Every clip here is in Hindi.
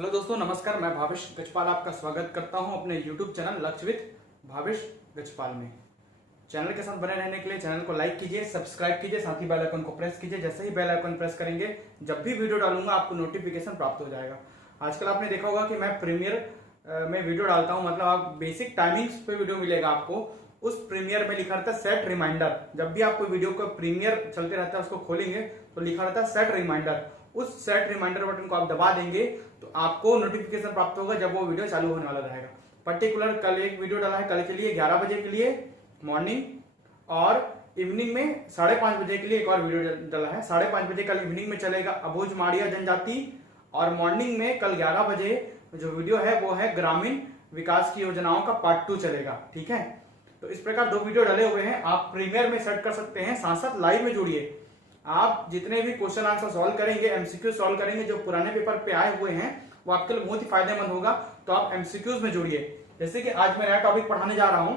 हेलो दोस्तों, नमस्कार। मैं भावेश गजपाल आपका स्वागत करता हूं अपने YouTube चैनल लक्ष्य विद भावेश गजपाल में। चैनल के साथ बने रहने के लिए चैनल को लाइक कीजिए, सब्सक्राइब कीजिए, साथ ही बेल आइकन को प्रेस कीजिए। जैसे ही बेल आइकन प्रेस करेंगे, जब भी वीडियो डालूंगा आपको नोटिफिकेशन प्राप्त हो जाएगा। आजकल आपने देखा होगा कि मैं प्रीमियर में वीडियो डालता हूं, मतलब आप बेसिक टाइमिंग्स पे वीडियो मिलेगा आपको। उस प्रीमियर में लिखा रहता है सेट रिमाइंडर। जब भी आपको वीडियो का प्रीमियर चलते रहता है, उसको खोलेंगे तो लिखा रहता है सेट रिमाइंडर। उस सेट रिमाइंडर बटन को आप दबा देंगे तो आपको नोटिफिकेशन प्राप्त होगा जब वो वीडियो चालू होने वाला रहेगा। पर्टिकुलर कल एक वीडियो डाला है, कल के लिए 11 बजे के लिए मॉर्निंग, और इवनिंग में 5:30 बजे के लिए एक और वीडियो डाला है। 5:30 बजे कल इवनिंग में चलेगा अबुझ माड़िया जनजाति, और मॉर्निंग में कल 11 बजे जो वीडियो है वो है ग्रामीण विकास की योजनाओं का पार्ट 2 चलेगा। ठीक है, तो इस प्रकार 2 वीडियो डाले हुए हैं। आप प्रीमियर में सेट कर सकते हैं, साथ साथ लाइव में जुड़िए। आप जितने भी क्वेश्चन आंसर सॉल्व करेंगे, एमसीक्यू सॉल्व करेंगे जो पुराने पेपर पे आए हुए हैं, वो आपके लिए बहुत ही फायदेमंद होगा। तो आप एमसीक्यूज में जुड़िए। जैसे कि आज मैं नया टॉपिक पढ़ाने जा रहा हूं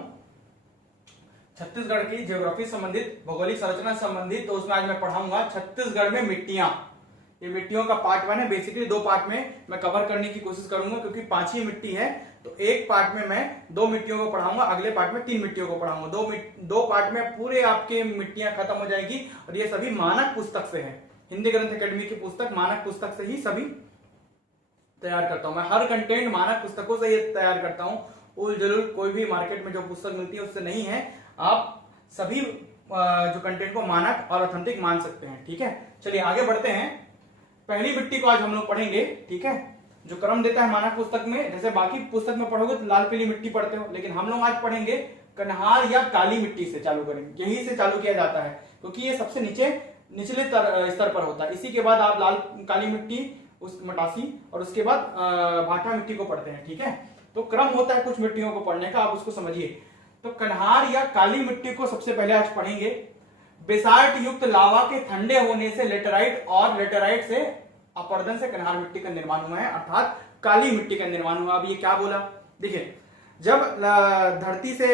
छत्तीसगढ़ की ज्योग्राफी संबंधित, भौगोलिक संरचना संबंधित। तो उसमें आज मैं पढ़ाऊंगा छत्तीसगढ़ में मिट्टियां। ये मिट्टियों का पार्ट 1 है। बेसिकली 2 पार्ट में मैं कवर करने की कोशिश करूंगा, क्योंकि 5 ही मिट्टी है। तो एक पार्ट में मैं 2 मिट्टियों को पढ़ाऊंगा, अगले पार्ट में 3 मिट्टियों को पढ़ाऊंगा। 2 पार्ट में पूरे आपके मिट्टियां खत्म हो जाएगी। और ये सभी मानक पुस्तक से है, हिंदी ग्रंथ अकेडमी की पुस्तक मानक पुस्तक से ही सभी तैयार करता हूं। मैं हर कंटेंट मानक पुस्तकों से ही तैयार करता हूं। उल जलूल कोई भी मार्केट में जो पुस्तक मिलती है उससे नहीं है। आप सभी जो कंटेंट को मानक और ऑथेंटिक मान सकते हैं। ठीक है, चलिए आगे बढ़ते हैं। पहली मिट्टी को आज हम लोग पढ़ेंगे। ठीक है, जो क्रम देता है मानक पुस्तक में, जैसे बाकी पुस्तक में पढ़ोगे तो लाल पीली मिट्टी पढ़ते हो, लेकिन हम लोग आज पढ़ेंगे कन्हार या काली मिट्टी से चालू करेंगे। यही से चालू किया जाता है, क्योंकि ये सबसे निचले स्तर पर होता है। इसी के बाद आप लाल काली मिट्टी, उस मटासी, और उसके बाद भाटा मिट्टी को पढ़ते हैं। ठीक है, तो क्रम होता है कुछ मिट्टियों को पढ़ने का, आप उसको समझिए। तो कन्हार या काली मिट्टी को सबसे पहले आज पढ़ेंगे। बेसाल्ट युक्त लावा के ठंडे होने से लेटेराइट और लेटेराइट से अपरदन से कन्हार मिट्टी का निर्माण हुआ है, अर्थात काली मिट्टी का निर्माण हुआ। अब ये क्या बोला, देखिए, जब धरती से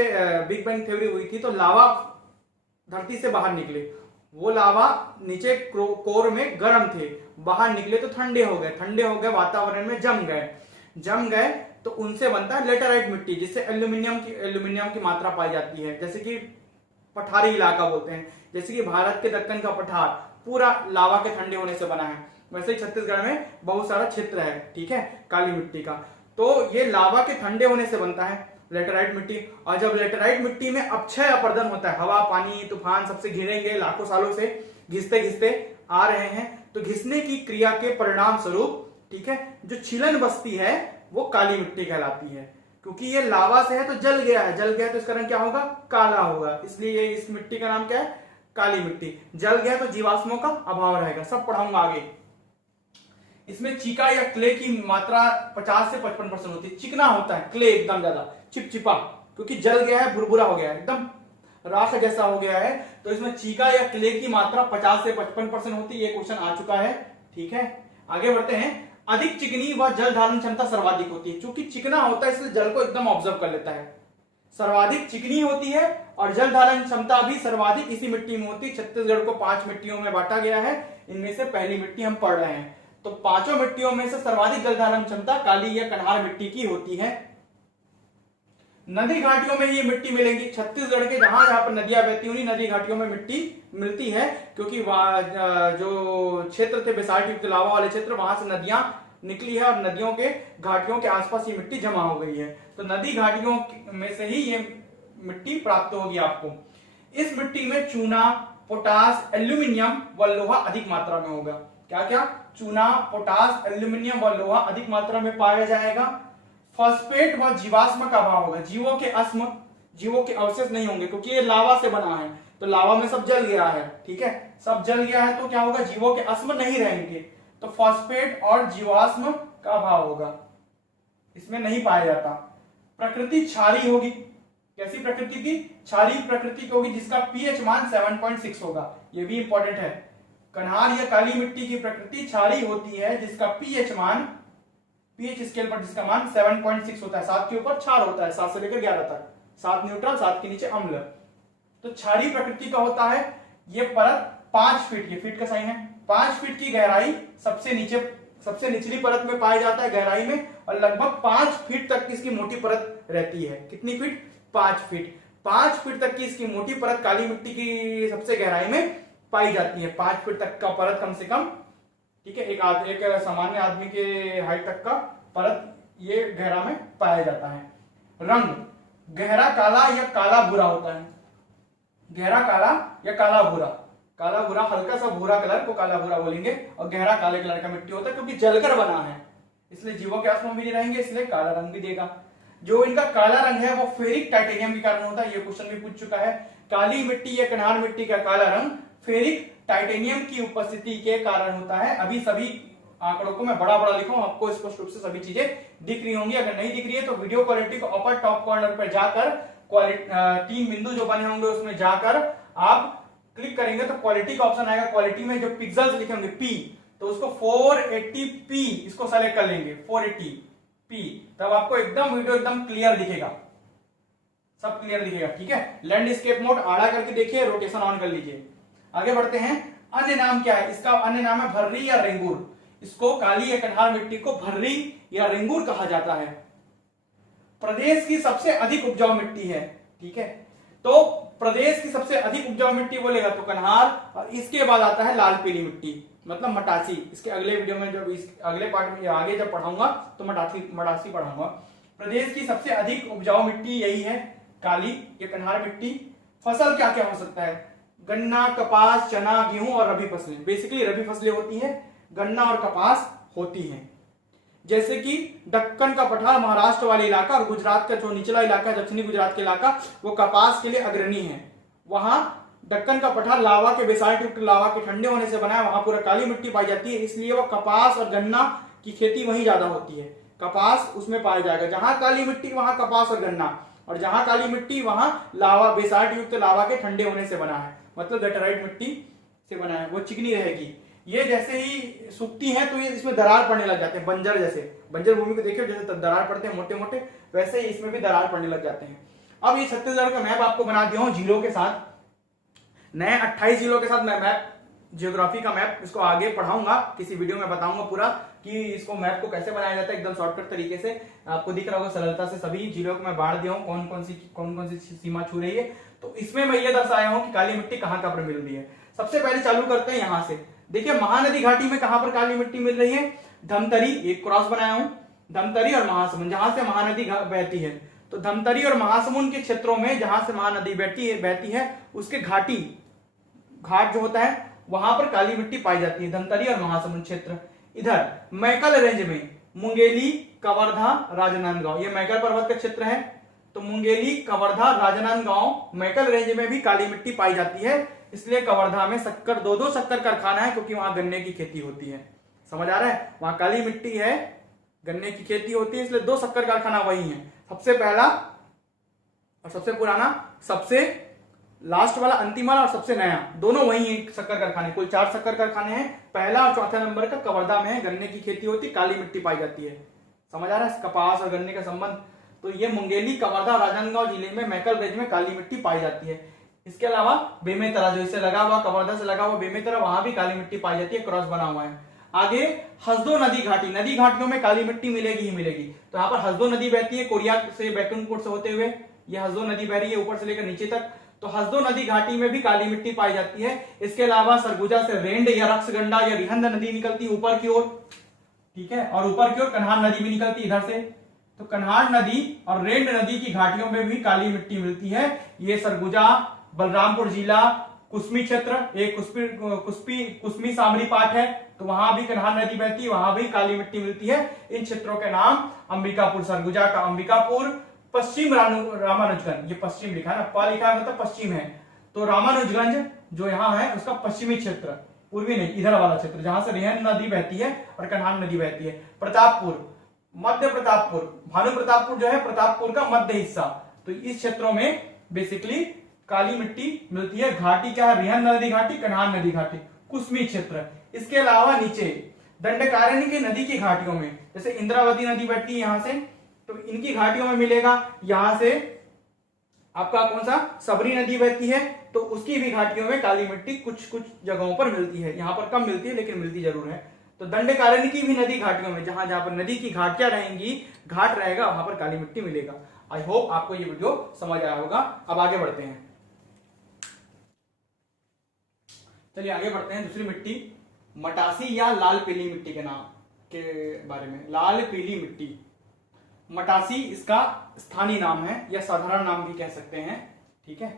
बिग बैंग थ्योरी हुई थी तो लावा धरती से बाहर निकले। वो लावा नीचे कोर में गर्म थे, बाहर निकले तो ठंडे हो गए, वातावरण में जम गए तो उनसे बनता है लेटेराइट मिट्टी, जिससे एल्यूमिनियम की मात्रा पाई जाती है। जैसे कि पठारी इलाका बोलते हैं, जैसे कि भारत के दक्कन का पठार पूरा लावा के ठंडे होने से बना है। वैसे ही छत्तीसगढ़ में बहुत सारा क्षेत्र है, ठीक है, काली मिट्टी का। तो ये लावा के ठंडे होने से बनता है लेटेराइट मिट्टी। और जब लेटेराइट मिट्टी में अपक्षय अपरदन होता है, हवा पानी तूफान सबसे घिरेंगे, लाखों सालों से घिसते आ रहे हैं, तो घिसने की क्रिया के परिणाम स्वरूप, ठीक है, जो छिलन बस्ती है वो काली मिट्टी कहलाती है। क्योंकि ये लावा से है तो जल गया तो इसका रंग क्या होगा, काला होगा। इसलिए इस मिट्टी का नाम क्या है, काली मिट्टी। जल गया तो जीवाश्मों का अभाव रहेगा। सब पढ़ाऊंगा आगे। इसमें चीका या क्ले की मात्रा 50 से 55% होती है। चिकना होता है क्ले, एकदम ज्यादा चिपचिपा, क्योंकि जल गया है, भुरभुरा हो गया है, एकदम राख जैसा हो गया है। तो इसमें चीका या क्ले की मात्रा 50 से 55% होती है। ये क्वेश्चन आ चुका है। ठीक है, आगे बढ़ते हैं। अधिक चिकनी व जल धारण क्षमता सर्वाधिक होती है। चूंकि चिकना होता है इसलिए जल को एकदम ऑब्जर्व कर लेता है। सर्वाधिक चिकनी होती है और जल धारण क्षमता भी सर्वाधिक इसी मिट्टी में होती है। छत्तीसगढ़ को 5 मिट्टियों में बांटा गया है। इनमें से पहली मिट्टी हम पढ़ रहे हैं। तो 5 मिट्टियों में से सर्वाधिक जल धारण क्षमता काली या कन्हार मिट्टी की होती है। नदी घाटियों में ये मिट्टी मिलेंगी। छत्तीसगढ़ के जहां पर नदियां बहती हुई नदी घाटियों में मिट्टी मिलती है, क्योंकि जो क्षेत्र थे बेसाल्ट युक्त लावा वाले क्षेत्र, वहां से नदियां निकली है और नदियों के घाटियों के आसपास ये मिट्टी जमा हो गई है। तो नदी घाटियों में से ही ये मिट्टी प्राप्त होगी आपको। इस मिट्टी में चूना, पोटास, एल्यूमिनियम व लोहा अधिक मात्रा में होगा। क्या क्या, चूना, पोटास, एल्यूमिनियम व लोहा अधिक मात्रा में पाया जाएगा। फॉस्फेट व जीवाश्म का अभाव होगा। जीवों के अवशेष नहीं होंगे, क्योंकि ये लावा से बना है। तो लावा में सब जल गया है, ठीक है, सब जल गया है, तो क्या होगा, जीवों के अस्म नहीं रहेंगे। तो फॉस्फेट और जीवाश्म का अभाव होगा, इसमें नहीं पाया जाता। प्रकृति क्षारीय होगी। कैसी प्रकृति की, क्षारीय प्रकृति की होगी, जिसका पीएच मान 7.6 होगा। यह भी इंपॉर्टेंट है। कन्हार या काली मिट्टी की प्रकृति क्षारीय होती है, जिसका पीएच स्केल पर जिसका मान 7.6 होता है। 7 के ऊपर क्षार होता है, 7 से लेकर 11 तक। 7 न्यूट्रल, 7 के नीचे अम्ल। तो क्षारीय प्रकृति का होता है। ये परत 5 फीट, ये फीट का साइन है, 5 फीट की गहराई सबसे नीचे सबसे निचली परत में पाया जाता है गहराई में, और लगभग 5 फीट तक की इसकी मोटी परत रहती है। कितनी फीट? 5 फीट। 5 फीट तक की इसकी मोटी परत काली मिट्टी की सबसे गहराई में पाई जाती है। 5 फीट तक का परत कम से कम, ठीक है, एक सामान्य आदमी के हाइट तक का परत ये गहरा में पाया जाता है। रंग गहरा काला या काला भूरा होता है। गहरा काला या काला भूरा। काला भूरा, हल्का सा भूरा कलर को काला भूरा बोलेंगे, और गहरा काले कलर का मिट्टी होता है क्योंकि जलकर बना है, इसलिए जीवों के आसपास भी नहीं रहेंगे, इसलिए काला रंग भी देगा। जो इनका काला रंग है वो फेरिक टाइटेनियम के कारण होता है। ये क्वेश्चन भी पूछ चुका है। काली मिट्टी या कन्हार मिट्टी का काला रंग फेरिक टाइटेनियम की उपस्थिति के कारण होता है। अभी सभी आंकड़ों को मैं बड़ा बड़ा लिखा हूं, आपको स्पष्ट रूप से सभी चीजें दिख रही होंगी। अगर नहीं दिख रही है तो वीडियो क्वालिटी को अपर टॉप कॉर्नर पर जाकर 3 बिंदु जो बने होंगे उसमें जाकर आप क्लिक करेंगे तो क्वालिटी का ऑप्शन आएगा। क्वालिटी में जो पिक्सल्स लिखे होंगे पी, तो उसको 480p इसको सेलेक्ट कर लेंगे, 480p, तब आपको एकदम वीडियो एकदम क्लियर दिखेगा, सब क्लियर दिखेगा। ठीक है, लैंडस्केप मोड आड़ा करके देखिए, रोटेशन ऑन कर लीजिए। आगे बढ़ते हैं। अन्य नाम क्या है? इसका अन्य नाम है भर्री या रेंगूर। इसको काली या कन्हार मिट्टी को भर्री या रेंगूर कहा जाता है। प्रदेश की सबसे अधिक उपजाऊ मिट्टी है। ठीक है, तो प्रदेश की सबसे अधिक उपजाऊ मिट्टी बोलेगा तो कन्हार, और इसके बाद आता है लाल पीली मिट्टी, मतलब मटासी। इसके अगले वीडियो में जब अगले पार्ट में आगे जब पढ़ाऊंगा तो मटासी पढ़ाऊंगा। प्रदेश की सबसे अधिक उपजाऊ मिट्टी यही है, काली या कन्हार मिट्टी। फसल क्या क्या हो सकता है? गन्ना, कपास, चना, गेहूं और रबी फसलें। बेसिकली रबी फसलें होती है, गन्ना और कपास होती हैं। जैसे कि दक्कन का पठार महाराष्ट्र वाले इलाका और गुजरात का जो निचला इलाका, दक्षिणी गुजरात के इलाका, वो कपास के लिए अग्रणी है। वहां दक्कन का पठार लावा के बेसाल्ट युक्त लावा के ठंडे होने से बना है, वहां पूरा काली मिट्टी पाई जाती है, इसलिए वो कपास और गन्ना की खेती वहीं ज्यादा होती है। कपास उसमें पाया जाएगा, जहां काली मिट्टी वहां कपास और गन्ना, और जहां काली मिट्टी वहां लावा, बेसाल्ट युक्त लावा के ठंडे होने से बना है, मतलब लेटराइट मिट्टी से बना है, वो चिकनी रहेगी। ये जैसे ही सूखती है तो ये इसमें दरार पड़ने लग जाते हैं, बंजर जैसे, बंजर भूमि को देखिए जैसे दरार पड़ते हैं मोटे मोटे, वैसे ही इसमें भी दरार पड़ने लग जाते हैं। अब ये छत्तीसगढ़ का मैप आपको बना दिया हूं जिलों के साथ, नए 28 जिलों के साथ मैं मैप, जियोग्राफी का मैप, इसको आगे पढ़ाऊंगा, किसी वीडियो में बताऊंगा पूरा कि इसको मैप को कैसे बनाया जाता है, एकदम शॉर्टकट तरीके से। आपको दिख रहा होगा सरलता से सभी जिलों को मैं बांट दिया हूँ, कौन कौन सी सीमा छू रही है। तो इसमें मैं ये दर्शाया हूं कि काली मिट्टी कहां कहां पर मिल रही है। सबसे पहले चालू करते हैं यहां से। देखिए महानदी घाटी में कहां पर काली मिट्टी मिल रही है? धमतरी, एक क्रॉस बनाया हूं, धमतरी और महासमुंद, जहां से महानदी बहती है। तो धमतरी और महासमुंद के क्षेत्रों में जहां से महानदी बहती है उसके घाट जो होता है वहां पर काली मिट्टी पाई जाती है, धमतरी और महासमुंद क्षेत्र। इधर मैकल रेंज में मुंगेली, कवर्धा, राजनांदगांव, ये मैकल पर्वत का क्षेत्र है, तो मुंगेली, कवर्धा, राजनांदगांव, मैकल रेंज में भी काली मिट्टी पाई जाती है। इसलिए कवर्धा में शक्कर, दो शक्कर कारखाना है, क्योंकि वहां गन्ने की खेती होती है। समझ आ रहा है? वहां काली मिट्टी है, गन्ने की खेती होती है, इसलिए 2 शक्कर कारखाना वही है, सबसे पहला और सबसे पुराना, सबसे लास्ट वाला, अंतिम वाला और सबसे नया, दोनों वही है शक्कर कारखाने। कुल 4 शक्कर कारखाने हैं, पहला और चौथा नंबर का कवर्धा में है, गन्ने की खेती होती है, काली मिट्टी पाई जाती है। समझ आ रहा है कपास और गन्ने का संबंध? तो ये मुंगेली, कवर्धा, राजनांदगांव जिले में मैकल रेंज में काली मिट्टी पाई जाती है। इसके अलावा बेमेतरा, जो इससे लगा हुआ, कवर्धा से लगा हुआ बेमेतरा, वहां भी काली मिट्टी पाई जाती है, क्रॉस बना हुआ है। आगे हसदो नदी घाटी, नदी घाटियों में काली मिट्टी मिलेगी ही मिलेगी। तो यहाँ पर हसदो नदी बहती है कोरिया से, बैकुंठपुर से होते हुए ये हसदो नदी बह रही है ऊपर से लेकर नीचे तक, तो हसदो नदी घाटी में भी काली मिट्टी पाई जाती है। इसके अलावा सरगुजा से रेंड या रक्सगंडा या रिहंद नदी निकलती है ऊपर की ओर, ठीक है, और ऊपर की ओर कन्हार नदी भी निकलती है इधर से। तो कन्हार नदी और रेंड नदी की घाटियों में भी काली मिट्टी मिलती है। ये सरगुजा, बलरामपुर जिला, कुसमी क्षेत्र, एक कुसमी सामरी पाठ है, तो वहां भी कन्हार नदी बहती है, वहां भी काली मिट्टी मिलती है। इन क्षेत्रों के नाम अंबिकापुर, सरगुजा का अंबिकापुर, पश्चिम रामानुजगंज, ये पश्चिम लिखा है ना, पा लिखा है मतलब पश्चिम है, तो रामानुजगंज जो यहाँ है उसका पश्चिमी क्षेत्र, पूर्वी नहीं, इधर वाला क्षेत्र जहां से रिहंद नदी बहती है और कन्हार नदी बहती है। प्रतापपुर, मध्य प्रतापपुर, भानु प्रतापपुर जो है प्रतापपुर का मध्य हिस्सा, तो इस क्षेत्रों में बेसिकली काली मिट्टी मिलती है। घाटी क्या है? रिहंद नदी घाटी, कन्हार नदी घाटी, कुसमी क्षेत्र। इसके अलावा नीचे दंडकारण्य की नदी की घाटियों में, जैसे इंद्रावती नदी बहती है यहां से, तो इनकी घाटियों में मिलेगा। यहां से आपका कौन सा सबरी नदी बहती है, तो उसकी भी घाटियों में काली मिट्टी कुछ कुछ जगहों पर मिलती है, यहां पर कम मिलती है लेकिन मिलती जरूर है। तो दंडकारण्य की भी नदी घाटियों में जहां जहां पर नदी की घाटियां रहेंगी, घाट रहेगा, वहां पर काली मिट्टी मिलेगा। आई होप आपको ये वीडियो समझ आया होगा। अब आगे बढ़ते हैं, चलिए आगे बढ़ते हैं। दूसरी मिट्टी मटासी या लाल पीली मिट्टी के नाम के बारे में। लाल पीली मिट्टी मटासी इसका स्थानीय नाम है या साधारण नाम भी कह सकते हैं। ठीक है,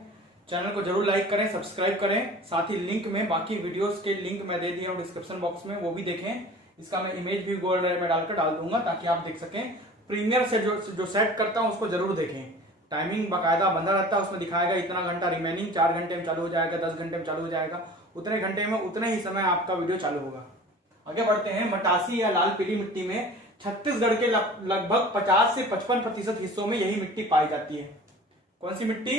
चैनल को जरूर लाइक करें, सब्सक्राइब करें, साथ ही लिंक में बाकी वीडियोस के लिंक मैं दे दिया हूं डिस्क्रिप्शन बॉक्स में, वो भी देखें। इसका मैं इमेज भी गूगल ड्राइव में डालकर डाल दूंगा ताकि आप देख सकें। प्रीमियर से जो सेट करता हूं उसको जरूर देखें, टाइमिंग बाकायदा बंधा रहता है, उसमें दिखाएगा इतना घंटा रिमेनिंग, 4 घंटे में चालू हो जाएगा, 10 घंटे में चालू हो जाएगा, उतने घंटे में उतने ही समय आपका वीडियो चालू होगा। आगे बढ़ते हैं। मटासी या लाल पीली मिट्टी में छत्तीसगढ़ के लगभग 50 से 55% हिस्सों में यही मिट्टी पाई जाती है। कौन सी मिट्टी?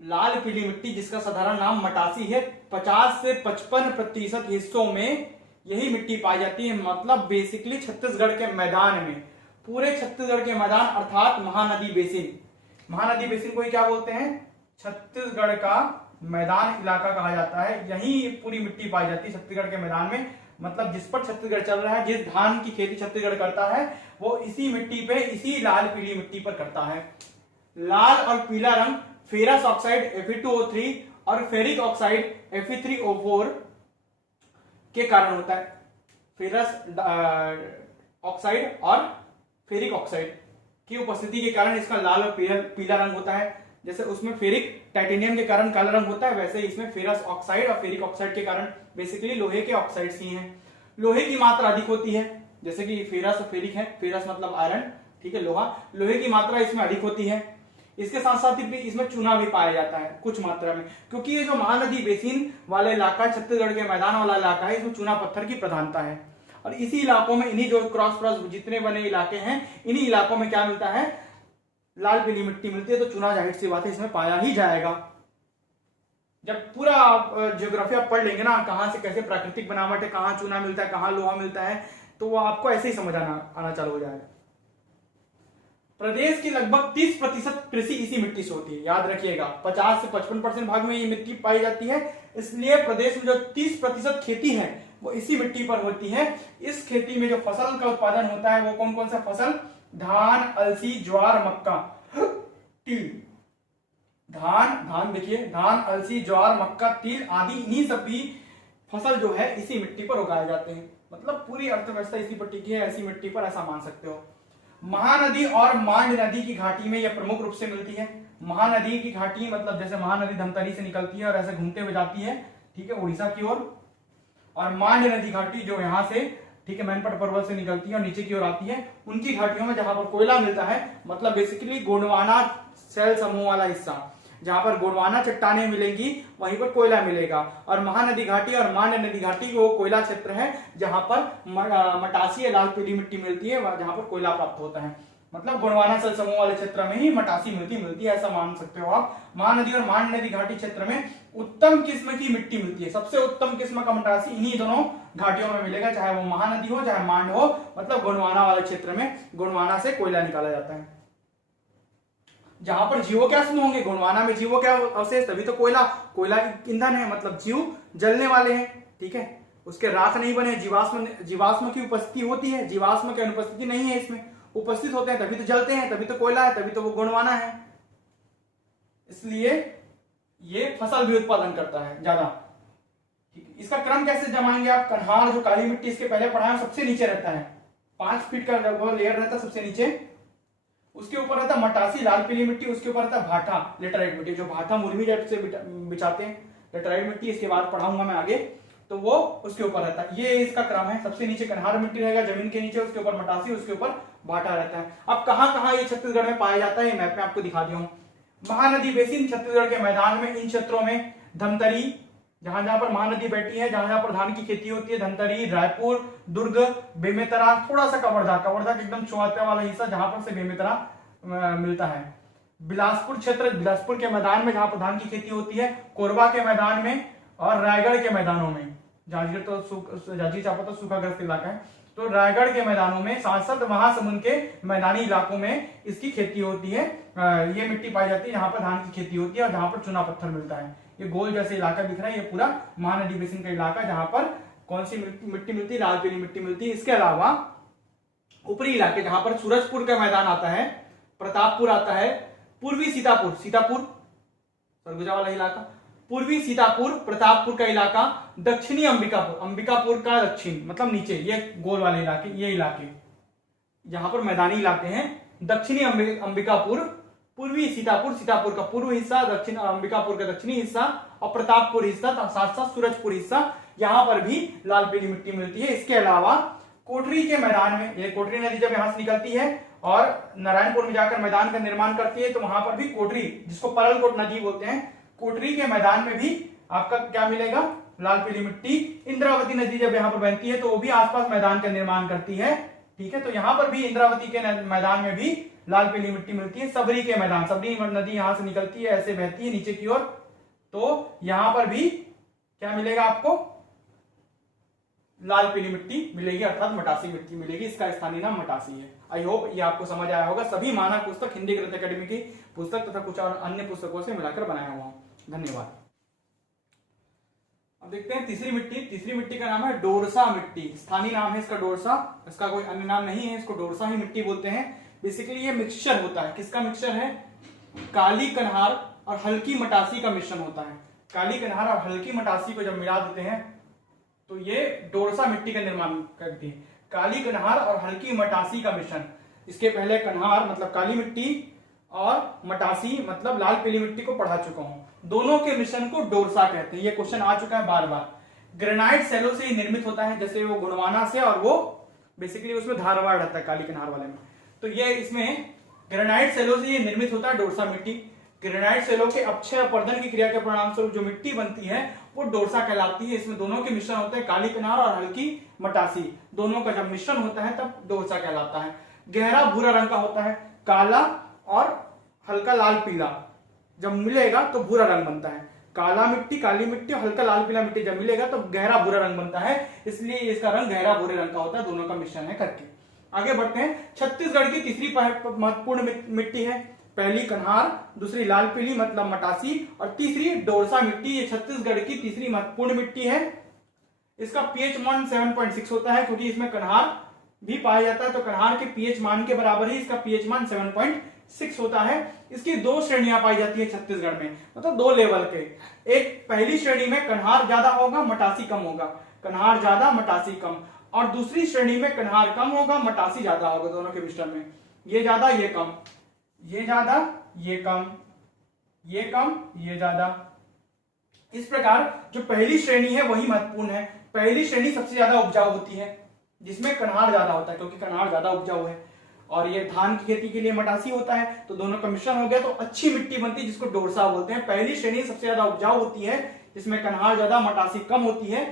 लाल पीली मिट्टी, जिसका साधारण नाम मटासी है। 50 से 55% हिस्सों में यही मिट्टी पाई जाती है। मतलब बेसिकली छत्तीसगढ़ के मैदान में, पूरे छत्तीसगढ़ के मैदान अर्थात महानदी बेसिन, महानदी बेसिन को ही क्या बोलते हैं? छत्तीसगढ़ का मैदान इलाका कहा जाता है। यही पूरी मिट्टी पाई जाती है छत्तीसगढ़ के मैदान में। मतलब जिस पर छत्तीसगढ़ चल रहा है, जिस धान की खेती छत्तीसगढ़ करता है, वो इसी मिट्टी पे, इसी लाल पीली मिट्टी पर करता है। लाल और पीला रंग फेरस ऑक्साइड Fe2O3 और फेरिक ऑक्साइड Fe3O4 के कारण होता है। फेरस ऑक्साइड और फेरिक ऑक्साइड की उपस्थिति के कारण इसका लाल और पीला रंग होता है। जैसे उसमें फेरिक टाइटेनियम के कारण काला रंग होता है, वैसे इसमें फेरस ऑक्साइड और फेरिक ऑक्साइड के कारण बेसिकली लोहे के ऑक्साइड्स ही हैं। लोहे की मात्रा अधिक होती है, जैसे कि फेरस और फेरिक है। फेरस मतलब आयरन, ठीक है, लोहा। लोहे की मात्रा इसमें अधिक होती है। इसके साथ साथ भी इसमें चूना भी पाया जाता है कुछ मात्रा में, क्योंकि ये जो महानदी बेसिन वाले इलाका, छत्तीसगढ़ के मैदान वाला इलाका है, इसमें चूना पत्थर की प्रधानता है। और इसी इलाकों में, इन्हीं जो क्रॉस जितने बने इलाके हैं, इन्हीं इलाकों में क्या मिलता है? लाल पीली मिट्टी मिलती है। तो चूना जाहिर सी बात है इसमें पाया ही जाएगा। जब पूरा ज्योग्राफी आप पढ़ लेंगे ना, कहां से कैसे प्राकृतिक बनावट है, कहां चूना मिलता है, कहां लोहा मिलता है, तो वो आपको ऐसे ही समझ आना चालू हो जाएगा। प्रदेश की लगभग 30% कृषि इसी मिट्टी से होती है। याद रखिएगा, 50 से 55% भाग में ये मिट्टी पाई जाती है। इसलिए प्रदेश में जो 30% खेती है वो इसी मिट्टी पर होती है। इस खेती में जो फसल का उत्पादन होता है वो कौन कौन सा फसल? धान, अलसी, ज्वार, मक्का, तिल। धान देखिए, धान, अलसी, ज्वार, मक्का, तिल आदि, इन्हीं सभी फसल जो है इसी मिट्टी पर उगाए जाते हैं। मतलब पूरी अर्थव्यवस्था इसी मिट्टी की है, ऐसी मिट्टी पर, ऐसा मान सकते हो। महानदी और मांड नदी की घाटी में यह प्रमुख रूप से मिलती है। महानदी की घाटी मतलब जैसे महानदी धमतरी से निकलती है और ऐसे घूमते हुए जाती है, ठीक है, उड़ीसा की ओर। और मांड नदी घाटी जो यहाँ से, ठीक है, मैनपट पर्वत से निकलती है और नीचे की ओर आती है, उनकी घाटियों में जहां पर कोयला मिलता है, मतलब बेसिकली गोंडवाना शैल समूह वाला हिस्सा, जहां पर गोंडवाना चट्टानें मिलेंगी वहीं पर कोयला मिलेगा। और महानदी घाटी और मांड नदी घाटी वो कोयला क्षेत्र है जहां पर मटासी या लाल पीली मिट्टी मिलती है, जहां पर कोयला प्राप्त होता है। मतलब गोंडवाना शैल समूह वाले क्षेत्र में ही मटासी मिलती है, ऐसा मान सकते हो आप। महानदी और मांड नदी घाटी क्षेत्र में उत्तम किस्म की मिट्टी मिलती है। सबसे उत्तम किस्म का मटासी इन्हीं दोनों घाटियों में मिलेगा, चाहे वो महानदी हो चाहे मांड हो। मतलब गोंडवाना वाले क्षेत्र में गोंडवाना से कोयला निकाला जाता है। जहां पर जीवो क्या होंगे? गोंडवाना में जीवो क्या अवशेष, तभी तो कोयला ईंधन है, मतलब जीव जलने वाले हैं, ठीक है। उसके राख नहीं बने, जीवाश्म की उपस्थिति होती है, जीवाश्म की अनुपस्थिति नहीं है, इसमें उपस्थित होते हैं तभी तो जलते हैं, तभी तो कोयला है, तभी तो वो गोंडवाना है। इसलिए ये फसल भी उत्पादन करता है ज्यादा। इसका क्रम कैसे जमाएंगे आप? कन्हार जो काली मिट्टी इसके पहले पढ़ाया, सबसे नीचे रहता है, 5 फीट का लेयर रहता है सबसे नीचे। उसके ऊपर रहता मटासी लाल पीली मिट्टी, उसके ऊपर रहता भाटा लेटराइट मिट्टी, जो भाटा मुर्मी टाइप से बिछाते हैं लेटराइट मिट्टी, इसके बाद पढ़ाऊंगा मैं आगे, तो वो उसके ऊपर रहता है। ये इसका क्रम है, सबसे नीचे कन्हार मिट्टी रहेगा जमीन के नीचे, उसके ऊपर मटासी, उसके ऊपर भाटा रहता है। अब कहां कहां ये छत्तीसगढ़ में पाया जाता है, मैप में आपको दिखा दिया हूं। महानदी बेसिन छत्तीसगढ़ के मैदान में, इन क्षेत्रों में धमतरी, जहां जहां पर महानदी बैठी है, जहां जहां पर धान की खेती होती है, धमतरी, रायपुर, दुर्ग, बेमेतरा, थोड़ा सा कवर्धा एकदम चौहत्तर वाला हिस्सा जहां पर से बेमेतरा मिलता है। बिलासपुर क्षेत्र, बिलासपुर के मैदान में जहां पर धान की खेती होती है, कोरबा के मैदान में और रायगढ़ के मैदानों में। जांजगीर चांपा तो सूखाग्रस्त इलाका है, तो रायगढ़ के मैदानों में, सांसद महासमुंद के मैदानी इलाकों में इसकी खेती होती है। ये मिट्टी पाई जाती है जहां पर धान की खेती होती है और जहां पर चूना पत्थर मिलता है। ये गोल जैसे इलाका दिख रहा है, ये पूरा महानदी बेसिन का इलाका जहां पर कौन सी मिट्टी मिलती है? लाल पीली मिट्टी मिलती है। इसके अलावा ऊपरी इलाके जहां पर सूरजपुर का मैदान आता है, प्रतापपुर आता है, पूर्वी सीतापुर, सरगुजा वाला इलाका, पूर्वी सीतापुर, प्रतापपुर का इलाका, दक्षिणी अंबिकापुर, अंबिकापुर का दक्षिण मतलब नीचे, ये गोल वाले इलाके, ये इलाके जहां पर मैदानी इलाके हैं, दक्षिणी अंबिकापुर, पूर्वी सीतापुर, सीतापुर का पूर्व हिस्सा, दक्षिण अंबिकापुर का दक्षिणी हिस्सा और प्रतापपुर हिस्सा, साथ साथ सूरजपुर हिस्सा, यहां पर भी लाल पीली मिट्टी मिलती है। इसके अलावा कोटरी के मैदान में, ये कोटरी नदी जब यहां से निकलती है और नारायणपुर में जाकर मैदान का निर्माण करती है, तो वहां पर भी कोटरी, जिसको परलकोट नदी बोलते हैं, कोटरी के मैदान में भी आपका क्या मिलेगा? लाल पीली मिट्टी। इंद्रावती नदी जब यहां पर बहती है तो वो भी आसपास मैदान का निर्माण करती है, ठीक है। तो यहां पर भी इंद्रावती के मैदान में भी लाल पीली मिट्टी मिलती है। सबरी के मैदान, सबरी नदी यहां से निकलती है, ऐसे बहती है नीचे की ओर, तो यहां पर भी क्या मिलेगा आपको? लाल पीली मिट्टी मिलेगी, अर्थात मटासी मिट्टी मिलेगी। इसका स्थानीय नाम मटासी है। आई होप ये आपको समझ आया होगा। सभी मानक पुस्तक हिंदी गणित अकेडमी की पुस्तक तथा कुछ और अन्य पुस्तकों से मिलाकर बनाया हुआ हूं। धन्यवाद। अब देखते हैं तीसरी मिट्टी। तीसरी मिट्टी का नाम है डोरसा मिट्टी। स्थानीय नाम है इसका डोरसा, इसका कोई अन्य नाम नहीं है, इसको डोरसा ही मिट्टी बोलते हैं। बेसिकली ये मिक्सचर होता है। किसका मिक्सचर है? काली कन्हार और हल्की मटासी का मिश्रण होता है। काली कन्हार और हल्की मटासी को जब मिला देते हैं तो ये डोरसा मिट्टी का निर्माण करती है। काली कन्हार और हल्की मटासी का मिश्रण। इसके पहले कन्हार मतलब काली मिट्टी और मटासी मतलब लाल पीली मिट्टी को पढ़ा चुका हूं। दोनों के मिश्रण को डोरसा कहते हैं। ये क्वेश्चन आ चुका है बार बार। ग्रेनाइट सेलों से ही निर्मित होता है, जैसे वो गुणवाना से, और वो बेसिकली उसमें धारवाड़ रहता है काली कन्हार वाले में। तो ये इसमें ग्रेनाइट सेलों से ये निर्मित होता है डोरसा मिट्टी। ग्रेनाइट सेलों के अपक्षय अपरदन की क्रिया के परिणाम स्वरूप जो मिट्टी बनती है वो डोरसा कहलाती है। इसमें दोनों के मिश्रण होते हैं, काली कन्हार और हल्की मटासी, दोनों का जब मिश्रण होता है तब डोरसा कहलाता है। गहरा भूरा रंग का होता है, काला और हल्का लाल पीला जब मिलेगा तो भूरा रंग बनता है। काला मिट्टी, काली मिट्टी और हल्का लाल पीला मिट्टी जब मिलेगा तो गहरा भूरा रंग बनता है, इसलिए इसका रंग गहरा भूरे रंग का होता है। दोनों का मिश्रण है करके आगे बढ़ते हैं। छत्तीसगढ़ की तीसरी महत्वपूर्ण मिट्टी है। पहली कन्हार, दूसरी लाल पीली मतलब मटासी और तीसरी डोरसा मिट्टी। ये छत्तीसगढ़ की तीसरी महत्वपूर्ण मिट्टी है। इसका पीएच मान 7.6 होता है, क्योंकि इसमें कन्हार भी पाया जाता है, तो कन्हार के पीएच मान के बराबर ही इसका पीएच मान 7.6 होता है। इसकी दो श्रेणियां पाई जाती है छत्तीसगढ़ में, मतलब दो लेवल के। एक पहली श्रेणी में कन्हार ज्यादा होगा, मटासी कम होगा, कन्हार ज्यादा मटासी कम, और दूसरी श्रेणी में कन्हार कम होगा, मटासी ज्यादा होगा। दोनों के मिश्रण में ये ज्यादा ये कम, ये ज्यादा ये कम, ये कम ये ज्यादा। इस प्रकार जो पहली श्रेणी है वही महत्वपूर्ण है। पहली श्रेणी सबसे ज्यादा उपजाऊ होती है, जिसमें कन्हार ज्यादा होता है, क्योंकि कन्हार ज्यादा उपजाऊ है। और ये धान की खेती के लिए मटासी होता है, तो दोनों का मिश्रण हो गया तो अच्छी मिट्टी बनती है, जिसको डोरसा बोलते हैं। पहली श्रेणी सबसे ज्यादा उपजाऊ होती है, जिसमें कन्हार ज्यादा मटासी कम होती है।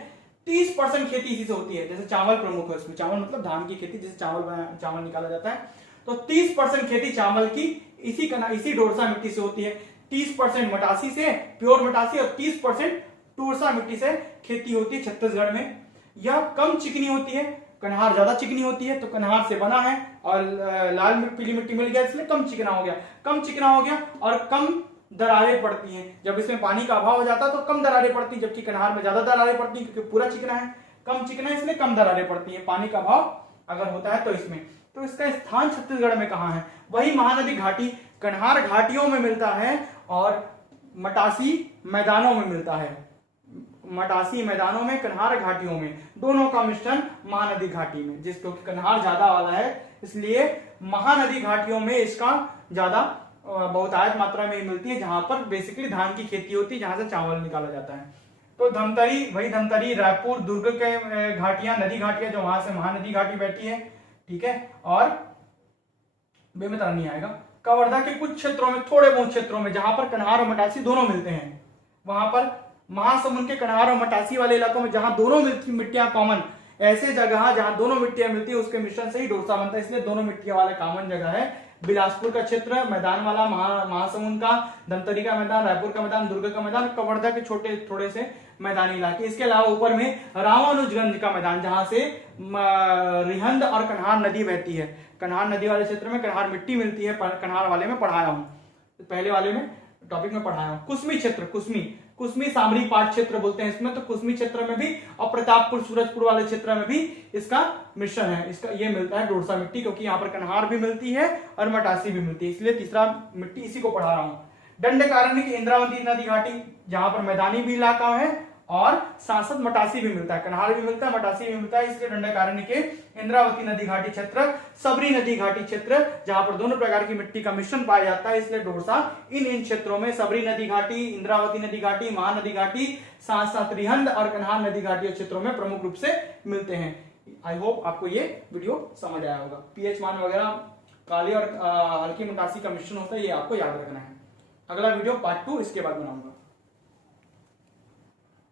30% खेती इसी से होती है। जैसे चावल प्रमुख है उसमें, चावल मतलब धान की खेती, जैसे चावल निकाला जाता है, तो 30% खेती चावल की इसी डोरसा मिट्टी से होती है। 30% मटासी से, प्योर मटासी, और 30% डोरसा मिट्टी से खेती होती है छत्तीसगढ़ में। यह कम चिकनी होती है, कन्हार ज्यादा चिकनी होती है, तो कन्हार से बना है और लाल पीली मिट्टी मिल गया इसलिए कम चिकना हो गया। कम चिकना हो गया और कम दरारें पड़ती हैं। जब इसमें पानी का अभाव हो जाता है तो कम दरारें पड़ती है, जबकि कन्हार में ज्यादा दरारें पड़ती हैं, क्योंकि पूरा चिकना है। कम चिकना इसलिए कम दरारें पड़ती है, पानी का अभाव अगर होता है तो इसमें। तो इसका स्थान छत्तीसगढ़ में कहाँ है? वही महानदी घाटी। कन्हार घाटियों में मिलता है और मटासी मैदानों में मिलता है। मटासी मैदानों में, कन्हार घाटियों में, दोनों का मिश्रण महानदी घाटी में। जिस क्योंकि कन्हार ज्यादा वाला है इसलिए महानदी घाटियों में इसका ज्यादा बहुतायत मात्रा में मिलती है, जहां पर बेसिकली धान की खेती होती है, जहां से चावल निकाला जाता है। तो धमतरी, वही धमतरी, रायपुर, दुर्ग के घाटियां, नदी घाटियां, जो वहां से महानदी घाटी बैठी है, ठीक है। और बेमित्र नहीं आएगा। कवर्धा के कुछ क्षेत्रों में, थोड़े बहुत क्षेत्रों में, जहां पर कन्हार और मटासी दोनों मिलते हैं, वहां पर महासमुंद के कन्हार और मटासी वाले इलाकों में जहां दोनों मिट्टियां कॉमन, ऐसे जगह जहां दोनों मिट्टियां मिलती है उसके मिश्रण से ही डोरसा बनता है, इसलिए दोनों मिट्टियां वाला कॉमन जगह है। बिलासपुर का क्षेत्र मैदान वाला, महासमुंद का, धमतरी का मैदान, रायपुर का मैदान, दुर्ग का मैदान, कवर्धा के छोटे थोड़े से मैदानी इलाके। इसके अलावा ऊपर में रामानुजगंज का मैदान, जहां से रिहंद और कन्हार नदी बहती है। कन्हार नदी वाले क्षेत्र में कन्हार मिट्टी मिलती है, कन्हार वाले में पढ़ाया हूं, पहले वाले में टॉपिक में पढ़ाया हूं। कुसमी क्षेत्र, कुसमी सामरी पाट क्षेत्र बोलते हैं इसमें। तो कुसमी क्षेत्र में भी और प्रतापपुर सूरजपुर वाले क्षेत्र में भी इसका मिश्रण है, इसका ये मिलता है डोरसा मिट्टी, क्योंकि यहाँ पर कन्हार भी मिलती है और मटासी भी मिलती है, इसलिए तीसरा मिट्टी इसी को पढ़ा रहा हूं। दंडकारण्य की इंद्रावती नदी घाटी, जहां पर मैदानी भी इलाका है और सांसद मटासी भी मिलता है, कन्हार भी मिलता है, मटासी भी मिलता है, इसलिए दंडकारण्य के इंद्रावती नदी घाटी क्षेत्र, सबरी नदी घाटी क्षेत्र, जहां पर दोनों प्रकार की मिट्टी का मिश्रण पाया जाता है, इसलिए डोरसा इन क्षेत्रों में सबरी नदी घाटी, इंद्रावती नदी घाटी, महानदी घाटी, सांसद रिहंद और कन्हार नदी घाटी क्षेत्रों में प्रमुख रूप से मिलते हैं। आई होप आपको ये वीडियो समझ आया होगा। पीएच मान वगैरह काली और हल्की मटासी का मिश्रण होता है, ये आपको याद रखना है। अगला वीडियो पार्ट 2 इसके बाद बनाऊंगा।